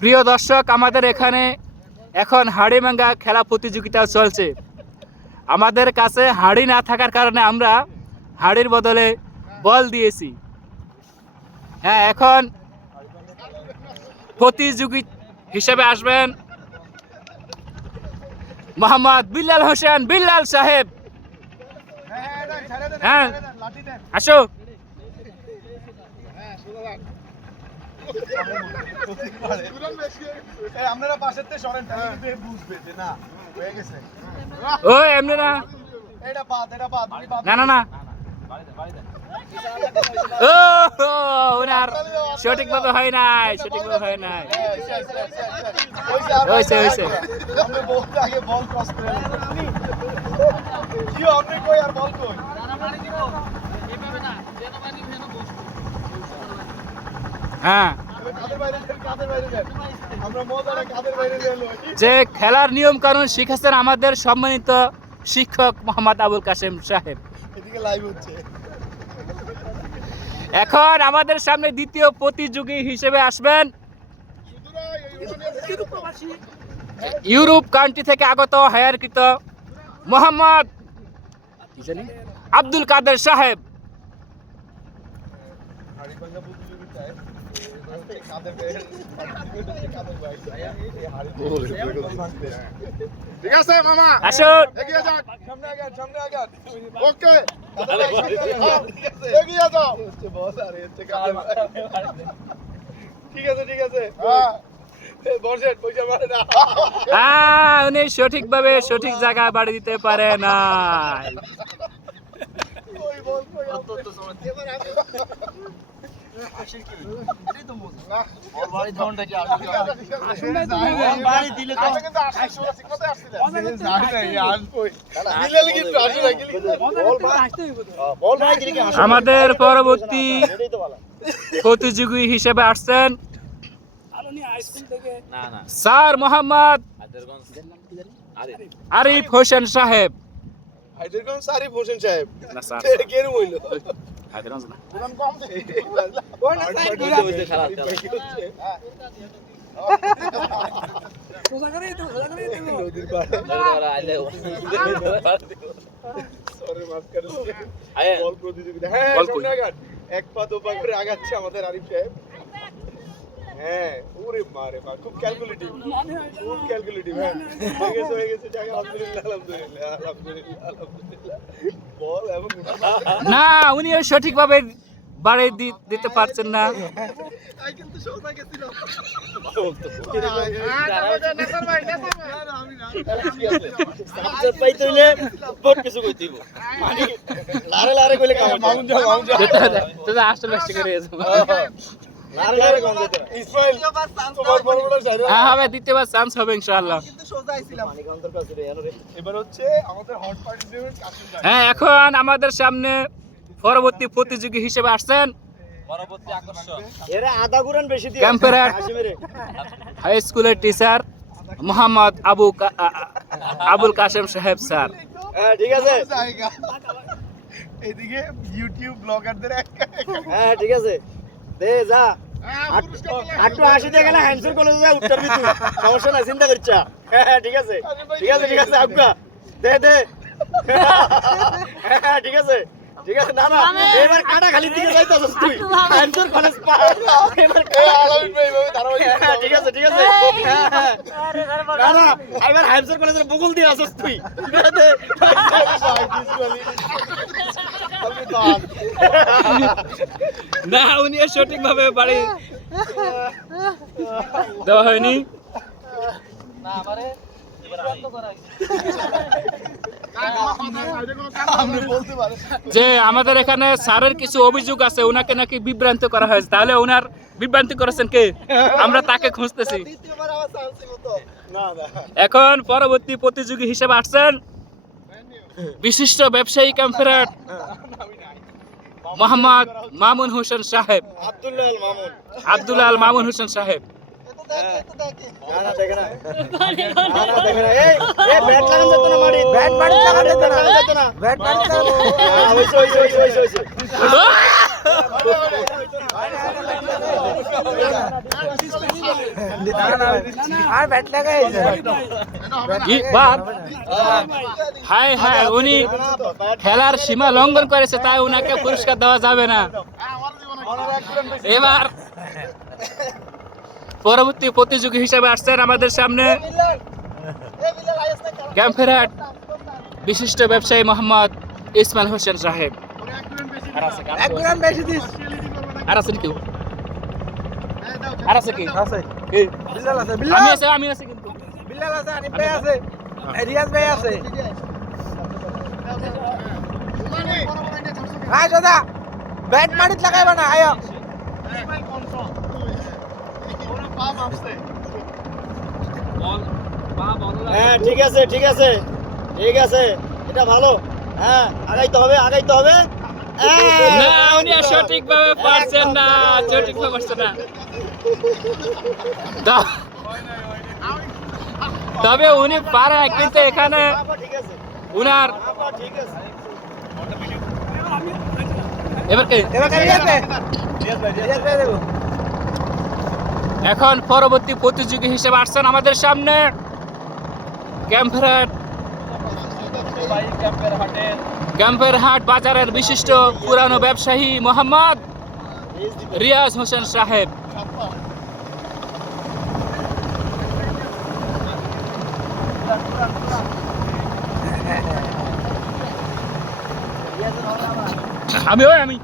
প্রিয় দর্শক, আমাদের এখানে এখন হাড়ি ভাঙ্গা খেলা প্রতিযোগিতা চলছে। আমাদের কাছে হাড়ি না থাকার কারণে আমরা হাড়ির বদলে বল দিয়েছি। হ্যাঁ, এখন প্রতিযোগী হিসেবে আসবেন মোহাম্মদ বিল্লাল হোসেন বিল্লাল সাহেব। হ্যাঁ, আসো। ও এমনি না, না না না, ও ওনার সঠিকভাবে হয় নাই, সঠিকভাবে হয় নাই। হয়েছে হয়েছে। হ্যাঁ, যে খেলার নিয়ম কানুন শিখেছেন আমাদের সম্মানিত শিক্ষক মোহাম্মদ আবুল কাশেম সাহেব। এখন আমাদের সামনে দ্বিতীয় প্রতিযোগী হিসেবে আসবেন ইউরোপ কান্ট্রি থেকে আগত হায়ারকৃত মোহাম্মদ আব্দুল কাদের সাহেব। ঠিক আছে মামা, আসুন। এগিয়ে যান, সামনে আগান, সামনে আগান। ওকে, এগিয়ে যাও। ঠিক আছে, ঠিক আছে। বসেন, পয়সা মারে না। উনি সঠিকভাবে সঠিক জায়গায় বাড়ি দিতে পারে না। আমাদের পরবর্তী প্রতিযোগী হিসেবে আসছেন স্যার মোহাম্মদ আরিফ হোসেন সাহেব। আরিফ হোসেন সাহেব না স্যার, এক পা দু পা করে আগাচ্ছে আমাদের আরিফ সাহেব। হ্যাঁ, ওরে মারে মা, খুব ক্যালকুলেটিভ, খুব ক্যালকুলেটিভ। হ্যাঁ, হয়ে গেছে জায়গা। আলহামদুলিল্লাহ, আলহামদুলিল্লাহ, আলহামদুলিল্লাহ, আলহামদুলিল্লাহ। বল এবং না, উনি সঠিকভাবে বাড়ি দিতে পারছেন না। কিন্তু সোজা গেছিল। দ্বিতীয়বার চান্স হবে ইনশাআল্লাহ। এবার হচ্ছে আমাদের হট পার্টিসিপেন্ট কাশেম ভাই। হ্যাঁ, এখন আমাদের সামনে পরবর্তী প্রতিযোগী হিসেবে আসছেন ক্যাম্পেরার হাই স্কুলের টিচার মোহাম্মদ আবুল কাশেম সাহেব স্যার। ঠিক আছে, এদিকে ইউটিউব ব্লগারদের হ্যাঁ ঠিক আছে, দে যা আটটু হাসি দেখে না হ্যান্ডসুর কলেজে যা উত্তর দিতু, সমস্যা নাই, চিন্তা করছা। হ্যাঁ ঠিক আছে, ঠিক আছে, ঠিক আছে, আজ্ঞা দে দে। হ্যাঁ ঠিক আছে, ঠিক আছে। না না, এবার কাটা খালি দিকে যাইতাছস তুই, হ্যান্ডসুর কলেজ পা এবার আলামিন ভাই ভাবে ধারাবাহিক। হ্যাঁ ঠিক আছে, ঠিক আছে। না না, এবার হ্যান্ডসুর কলেজের বগল দিয়ে আসছ তুই। দে না, উনি সঠিকভাবে বাড়ি দেওয়া হয়নি। যে আমাদের এখানে স্যারের কিছু অভিযোগ আছে, ওনাকে নাকি বিভ্রান্ত করা হয়েছে। তাহলে ওনার বিভ্রান্তি করেছেন কে? আমরা তাকে খুঁজতেছি। এখন পরবর্তী প্রতিযোগী হিসেবে আসছেন বিশিষ্ট ব্যবসায়ী ক্যাম্পেরার মোহাম্মদ মামুন হোসেন সাহেব। আব্দুল আল মামুন হোসেন সাহেব। ব্যাট লাগান যেত না, মারি ব্যাট লাগান যেত না, ব্যাট আর ব্যাট লাগাই হায় হায়, উনি খেলার সীমা লঙ্ঘন করেছে, তাই উনাকে পুরস্কার দেওয়া যাবে না। এবার পরবর্তী প্রতিযোগী হিসেবে আসছেন আমাদের সামনে ক্যাম্পেরহাট বিশিষ্ট ব্যবসায়ী মোহাম্মদ ইসমাইল হোসেন সাহেব। আর আছেন কেউ? আর আছে কি? কে? আমি আছি কিন্তু। বিল্লাল আছে, আনিফ ভাই আছে, রিয়াজ ভাই আছে। আয় দাদা, ব্যাট মারিত লাগাইবা না, আয়। হ্যাঁ ঠিক আছে ঠিক আছে ঠিক আছে, এটা ভালো। হ্যাঁ আগাইতে হবে আগাইতে হবে। না, উনি আর সঠিকভাবে পারছেন না, সঠিকভাবে পারছেন না। তবে উনি পারে, কিন্তু এখানে উনার এবার কে? এখন পরবর্তী প্রতিযোগী হিসেবে আসছেন আমাদের সামনে ক্যাম্পেরহাট বাজারের বিশিষ্ট পুরানো ব্যবসায়ী মোহাম্মদ রিয়াজ হোসেন সাহেব। আমি আছি।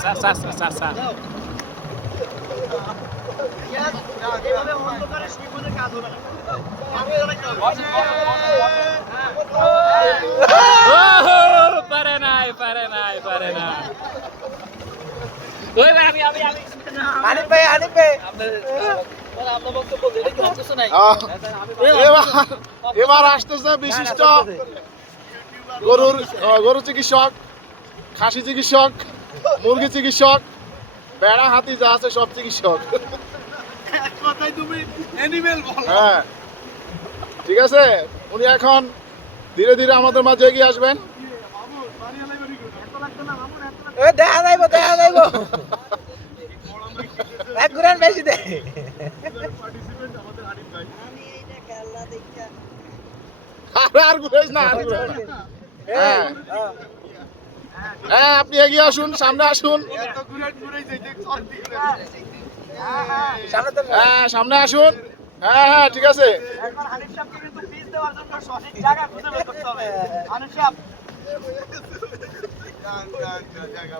স্যার পারে নাই। আনিফ ভাই এবার আসতেছে বিশিষ্ট গরু চিকিৎসক, খাসি চিকিৎসক, মুরগি চিকিৎসক, বেড়া হাতি যা আছে সব চিকিৎসক। হ্যাঁ ঠিক আছে, উনি এখন ধীরে ধীরে আমাদের মাঝে এগিয়ে আসবেন। দেখা যাইব এক ঘুরান বেশি দে। আর ঘুরাইস না, আর ঘুরাইস না। হ্যাঁ হ্যাঁ, আপনি এগিয়ে আসুন, সামনে আসুন। হ্যাঁ সামনে আসুন। হ্যাঁ হ্যাঁ ঠিক আছে।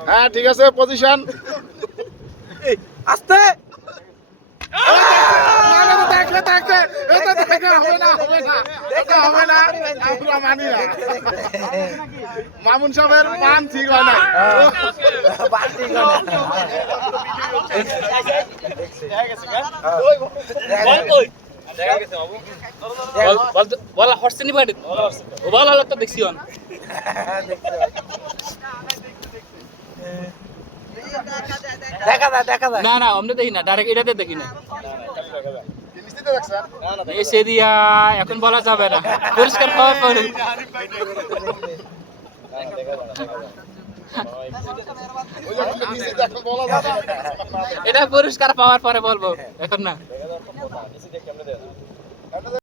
হ্যাঁ ঠিক আছে, পজিশন আস্তে। মামুন সাহেবের পান ঠিক হয় না। বলা হচ্ছে নি বাড়ি বলা হলো তো দেখছি দেখা যায়। না আমরা দেখি না, ডাইরেক্ট এটাতে দেখি না। এসে দিয়া এখন বলা যাবে না, পরিষ্কার পাওয়ার পরে। এটা পরিষ্কার পাওয়ার পরে বলবো, এখন না।